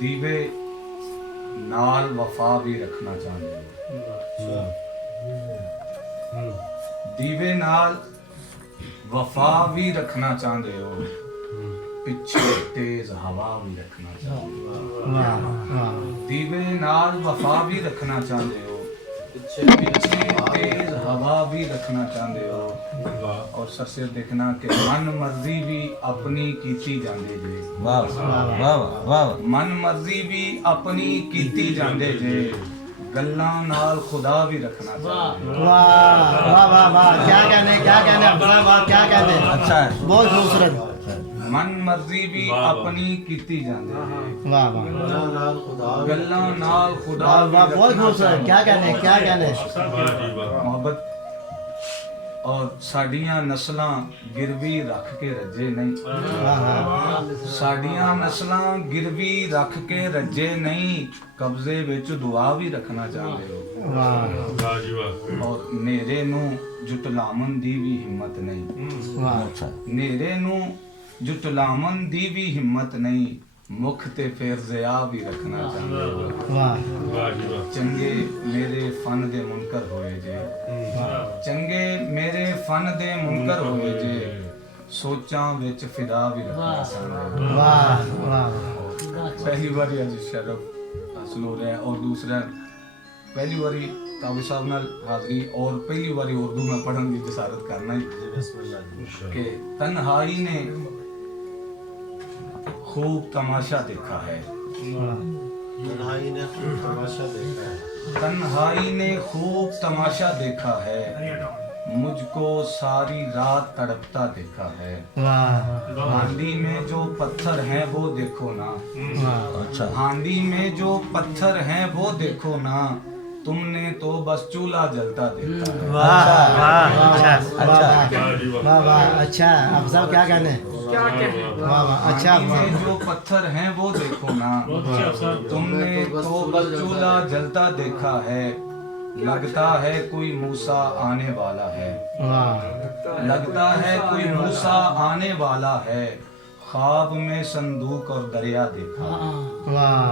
दीवे नाल वफा भी रखना चाहते हो, दीवे नाल वफा भी रखना चाहते हो, पिछे तेज हवा भी रखना चाहते हो। दीवे नाल वफा भी रखना चाहते हो, पिछे तेज हवा भी रखना चाहते हो। और सबसे देखना कि मन मर्जी भी अपनी कीती जांदे जे। वाह वाह वाह। मन मर्जी भी अपनी कीती जांदे जे, गल्लां नाल खुदा भी रखना चाहते हो। वाह वाह वाह वाह, क्या कहने अफजल वाह, क्या कहने। अच्छा है, बहुत खूबसूरत। मन मर्जी भी अपनी कीती जांदे जे, वाह वाह गल्लां नाल खुदा वाह भी वाह, बहुत रखना खूबसूरत। क्या कहने क्या कहने। मोहब्बत और साडियां नस्लां गिरवी रख के रजे नहीं, साडियां नस्लां गिरवी रख के रजे नहीं, कब्जे विच दुआ भी रखना चाहते हो। वाह और नेरे नू जुटलामन दी भी हिम्मत नहीं, वाह नेरे नू जुटलामन दी भी हिम्मत नहीं, मुख ते फेर ज़िया भी रखना चाहते हो। वाह चंगे मेरे फन दे मुनकर होए जे, चंगे मेरे फन दे मुनकर होए जे, सोचां विच फिदा भी रखना चाहते हो। वाह वाह। पहली बार आज शरफ हासिल हो रहा है, और दूसरा पहली बारी काबी साहब नाल हाजरी, और पहली बारी उर्दू में पढ़न की जसारत करना ही कि तन्हाई ने खूब तमाशा देखा है, तन्हाई ने खूब तमाशा देखा है, तन्हाई ने खूब तमाशा देखा है, मुझको सारी रात तड़पता देखा है। वाह हांडी में जो पत्थर हैं वो देखो ना, अच्छा हांडी में जो पत्थर हैं वो देखो ना, तुमने तो बस चूल्हा जलता देखा है। वाह वाह अच्छा वाह वाह। अच्छा अफजल क्या कहने। वाह वाह अच्छा। हांडी में जो पत्थर हैं वो देखो ना, तुमने तो बस चूल्हा जलता देखा है, लगता है कोई मूसा आने वाला है, वाह लगता है कोई मूसा आने वाला है, ख्वाब में संदूक और दरिया देखा। वाह